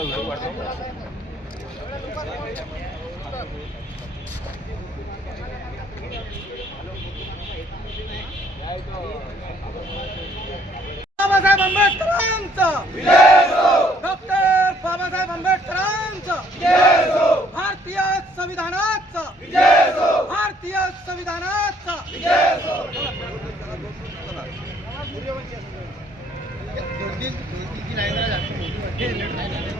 आता व्हिडिओ वाढतो बाबासाहेब आंबेडकरांचा. डॉक्टर बाबासाहेब आंबेडकरांचा. भारतीय संविधानाचा. भारतीय संविधानाचा. गर्दी गर्दी नाही.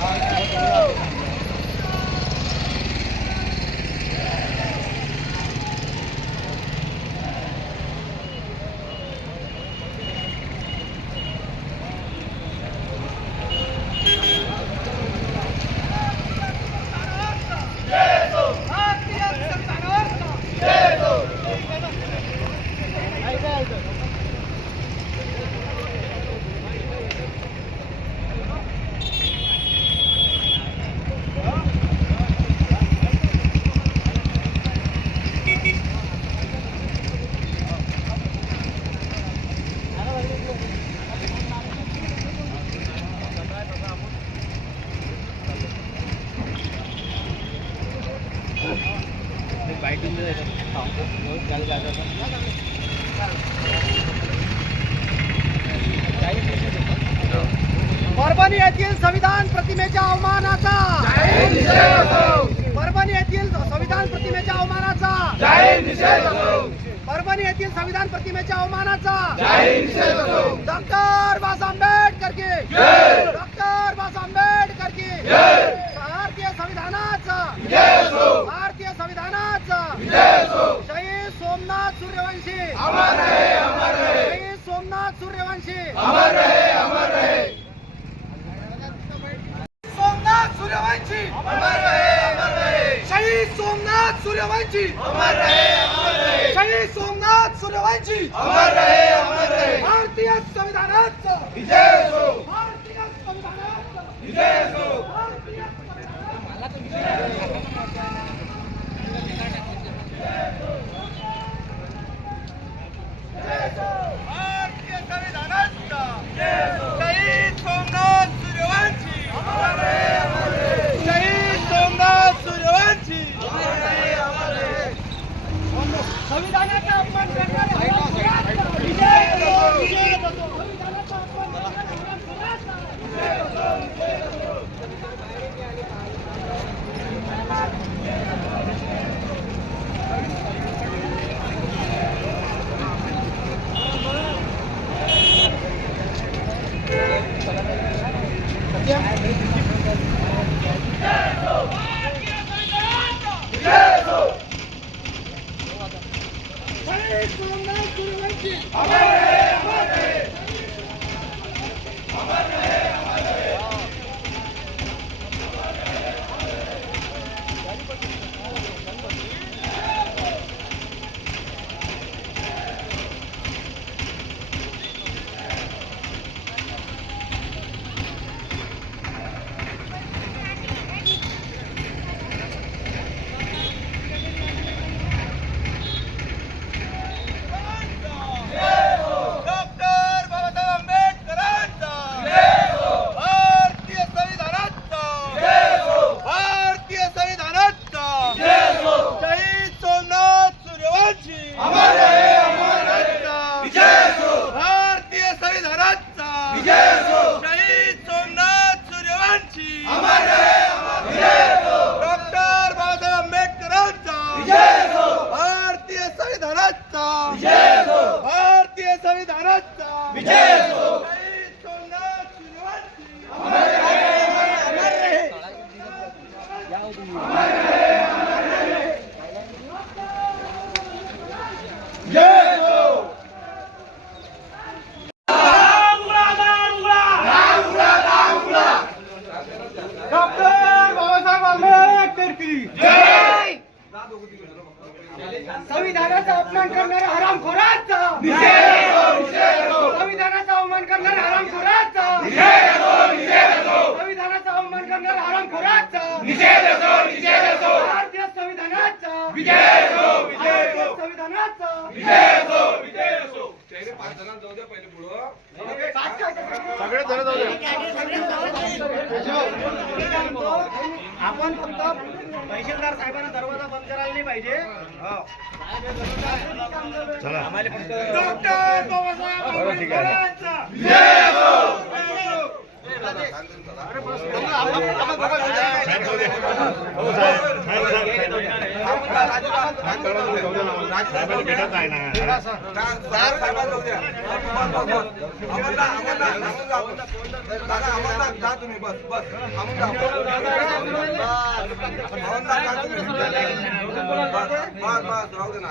Go! Go! परभणी येथील संविधान प्रतिमेच्या अवमानाचा डॉक्टर बाबासाहेब आंबेडकर की जय. डॉक्टर बाबासाहेब आंबेडकर की जय. भारतीय संविधानाचा. भारतीय संविधानाचा. शहीद सोमनाथ सूर्यवंशी. शहीद सोमनाथ सूर्यवंशी. अमर रहे अमर रहे. सोमनाथ सूर्यवंशी. अमर रहे अमर रहे. शहीद सोमनाथ सूर्यवंशी. अमर रहे अमर रहे. भारतीय संविधानाचं विजय असो. भारतीय विजय आपण फक्त तहसीलदार साहेबांना दरवाजा बंद करायला नाही पाहिजे. आम्हाला फक्त डॉक्टर बाबासाहेब आंबेडकरांचा. भेटत आहे ना तुम्ही बस बस जाऊ दे ना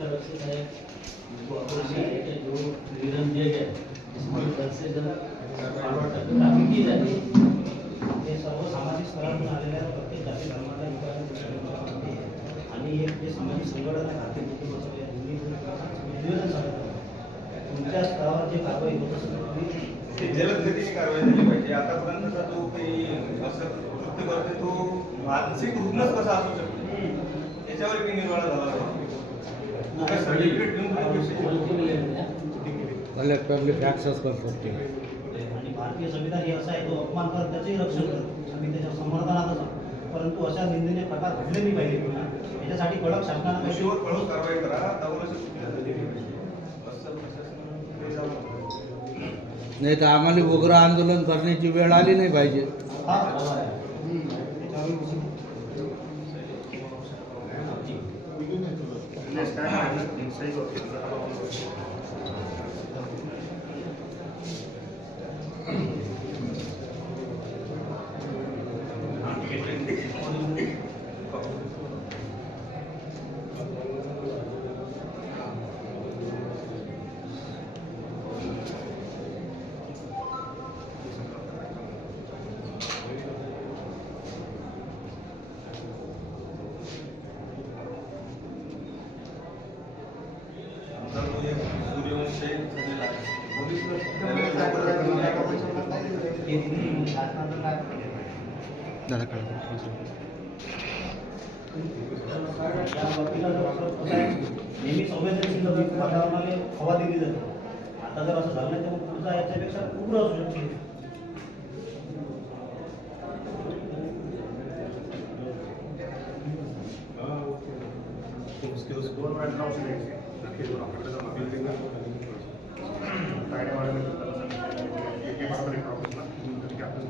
तरफ से है उनको अप्रोच कि जो निधन दिया गया इसमें जल्द से जल्द फॉरवर्ड करके काफी की जाते हे सर्व सामाजिक स्तरातून आलेल्या प्रत्येक जाती धर्माचा विकास आणि एक जे सामाजिक संघटना आहे भारतीय निवेदन तुमच्या स्तरावर जे कारवाई होत. असेल तर तुम्ही जलदगतीची कारवाई झाली पाहिजे आतापर्यंतचा जो काही असं कृत्य करते तो मानसिक रुग्णच कसा असू शकतो त्याच्यावर काही निर्वाळा झाला पाहिजे आणि भारतीय संविधान हे असं आहे तो अपमान करत त्याचंही रक्षण करतो. आम्ही त्याच्या समर्थनातच परंतु अशा निंदनीय प्रकार घडले नाही पाहिजे पुन्हा. याच्यासाठी कडक शासनानं कडक कारवाई करा. लागतं. नाही तर आम्हाला उग्र आंदोलन करण्याची वेळ आली नाही पाहिजे. हा हवा आहे आमचा तो एक सूर्यवंशी झालेला आहे. त्याला लवकरात हे तुम्ही शासनाचं काय या बाबतीला जर असं कसं आहे, नेहमी संवेदनशील वातावरणाने हवा दिली जाते आता जर असं झालं तर पुढचा याच्यापेक्षा उग्र असू शकते. उसके उस दोन वेळा नाव शिकायचे नक्की दोन आपल्याकडे जाऊन बिल्डिंग काय वाढलं एक तर की आपण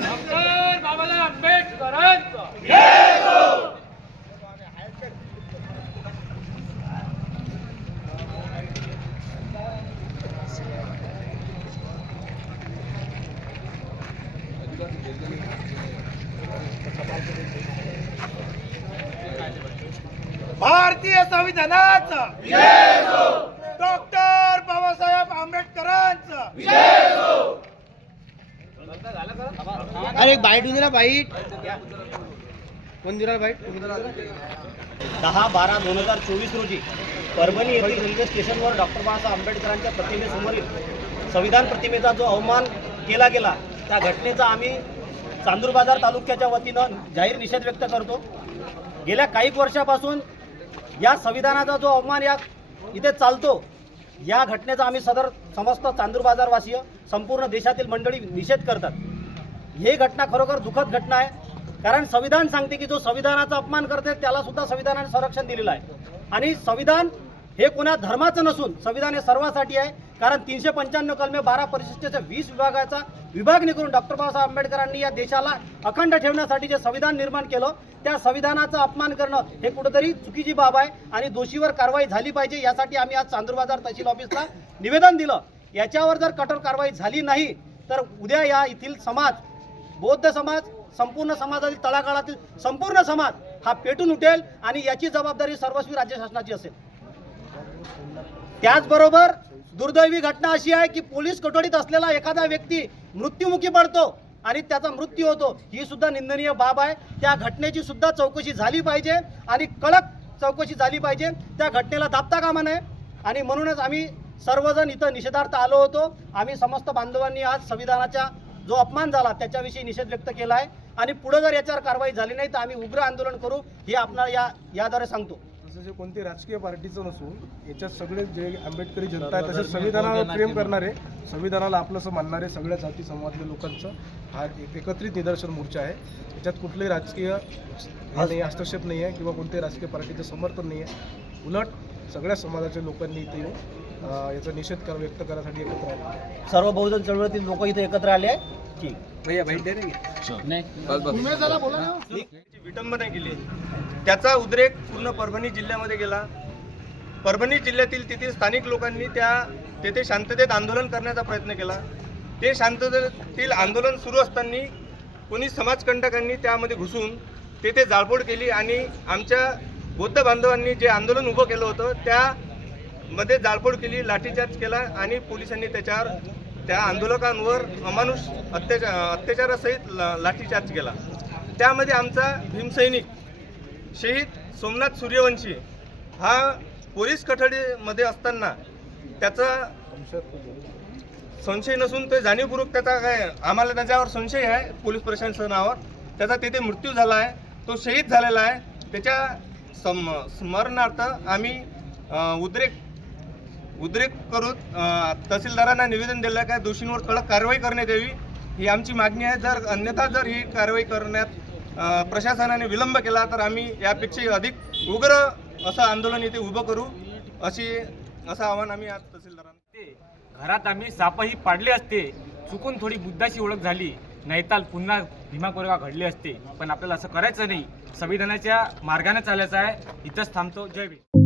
डॉक्टर बाबासाहेब आंबेडकरांचा भारतीय संविधानाचा डॉक्टर बाबासाहेब आंबेडकरांचा अरे बाईट उंदरा बाईट बाईट दहा बारा दोन हजार चोवीस रोजी परभणी येथील रेल्वे स्टेशनवर डॉक्टर बाबासाहेब आंबेडकरांच्या प्रतिमेसमोरील संविधान प्रतिमेचा जो अवमान केला गेला त्या घटनेचा आम्ही चांदूर बाजार तालुक्याच्या वतीनं जाहीर निषेध व्यक्त करतो. गेल्या काही वर्षापासून या संविधानाचा जो अवमान या इथे चालतो या घटनेचा आम्ही सदर समस्त चांदूर बाजारवासीय संपूर्ण देशातील मंडळी निषेध करतात. ही घटना खरोखर दुःखद घटना आहे. कारण संविधान सांगते की जो संविधानाचा अपमान करते त्याला सुद्धा संविधानाने संरक्षण दिलेलं आहे. आणि संविधान हे कोणा धर्माचं नसून संविधान हे सर्वासाठी आहे. कारण तीनशे पंच्याण्णव कलमे बारा परिशिष्टाच्या वीस विभागाचा विभागणी करून डॉक्टर बाबासाहेब आंबेडकरांनी या देशाला अखंड ठेवण्यासाठी जे संविधान निर्माण केलं त्या संविधानाचा अपमान करणं हे कुठंतरी चुकीची बाब आहे आणि दोषीवर कारवाई झाली पाहिजे यासाठी आम्ही आज चांदूर बाजार तहसील ऑफिसला निवेदन दिलं. याच्यावर जर कठोर कारवाई झाली नाही तर उद्या या येथील समाज बौद्ध समाज संपूर्ण समाजातील तळागाळातील संपूर्ण समाज हा पेटून उठेल आणि याची जबाबदारी सर्वस्वी राज्य शासनाची असेल. त्याचबरोबर दुर्दैवी घटना अशी आहे की पोलीस कोठडीत असलेला एखादा व्यक्ती मृत्युमुखी पडतो आणि त्याचा मृत्यू होतो ही सुद्धा निंदनीय बाब आहे. त्या घटनेची सुद्धा चौकशी झाली पाहिजे आणि कडक चौकशी झाली पाहिजे. त्या घटनेला दाबता कामा नये. आणि म्हणूनच आम्ही सर्वजण इथं निषेधार्थ आलो होतो. आम्ही समस्त बांधवांनी आज संविधानाच्या जो अपमान झाला त्याच्याविषयी निषेध व्यक्त केला आहे आणि पुढे जर याच्यावर कारवाई झाली नाही तर आम्ही उग्र आंदोलन करू हे आपल्याला या याद्वारे सांगतो. तसं जे कोणते राजकीय पार्टीचं नसून याच्यात सगळे जे आंबेडकरी जनता आहे तसेच संविधानावर प्रेम करणारे संविधानाला आपलंसं मानणारे सगळ्या जाती समाजातल्या लोकांचं हा एक एकत्रित निदर्शन मोर्चा आहे. याच्यात कुठलेही राजकीय नाही हस्तक्षेप नाही आहे किंवा कोणत्याही राजकीय पार्टीचं समर्थन नाही आहे. उलट सगळ्या समाजाच्या लोकांनी इथे येऊन याचा निषेध कर व्यक्त करण्यासाठी एकत्र आले. सर्व बहुजन चळवळीतील लोक इथे एकत्र आले ठीक. जी विटंबना केली. त्याचा उद्रेक पूर्ण परभणी जिल्ह्यामध्ये गेला. परभणी जिल्ह्यातील तेथील स्थानिक लोकांनी त्या तेथे शांततेत आंदोलन करण्याचा प्रयत्न केला. ते शांततेतील आंदोलन सुरू असताना कोणी समाजकंटकांनी त्यामध्ये घुसून तेथे जाळपोळ केली आणि आमच्या बौद्ध बांधवांनी जे आंदोलन उभं केलं होतं मध्ये जाळपोळ केली लाठीचार्ज केला आणि पोलिसांनी त्याच्यावर त्या आंदोलकांवर अमानुष अत्याचार अत्याचारासहित ला- लाठीचार्ज केला. त्यामध्ये आमचा भीमसैनिक शहीद सोमनाथ सूर्यवंशी हा पोलीस कठडीमध्ये असताना त्याचा संशय नसून ते जाणीवपूर्वक त्याचा काय आम्हाला त्याच्यावर संशय आहे पोलीस प्रशासनावर. त्याचा तेथे मृत्यू झाला आहे तो शहीद झालेला आहे. त्याच्या सम स्मरणार्थ आम्ही उद्रेक उद्रेक करून तहसीलदारांना निवेदन दिलं काय दोषींवर कडक कारवाई करण्यात यावी ही आमची मागणी आहे. जर अन्यथा जर ही कारवाई करण्यात प्रशासनाने विलंब केला तर आम्ही यापेक्षाही अधिक उग्र असं आंदोलन इथे उभं करू अशी असं आव्हान आम्ही आज तहसीलदारांना घरात आम्ही सापही पाडले असते. चुकून थोडी बुद्धाची ओळख झाली. नैताल पुन्हा भीमा कोरेगाव घडले असते. पण आपल्याला असं करायचं नाही. संविधानाच्या मार्गाने चालायचं आहे. इथंच थांबतो. जय भीम.